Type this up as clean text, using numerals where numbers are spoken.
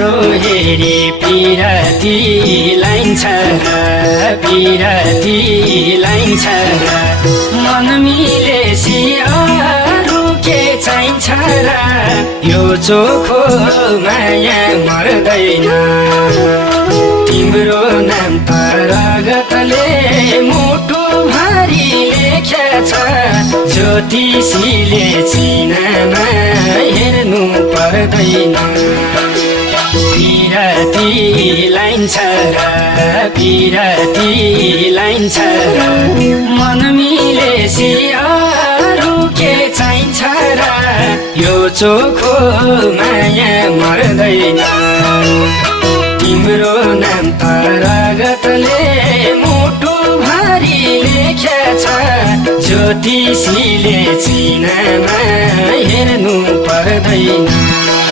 तिम्रो हेरी पिरती लाइन्छ र पिरती लाइन्छ र मन मिलेसी अरू के चाहिन्छ र यो चोखो माया मर्दैन तिम्रो नाम त रगतले मुटु भारी लेखेछ ज्योतिषीले चिनामा हेर्नु पर्दैन पिरती लाइन्छ र पिरती लाइन्छ र मन मिलेसी अरू के चाहिन्छ र यो चोखो माया मर्दैन तिम्रो नाम त रगतले मुटु भारी लेखेछ ज्योतिषीले चिनामा हेर्नु पर्दैन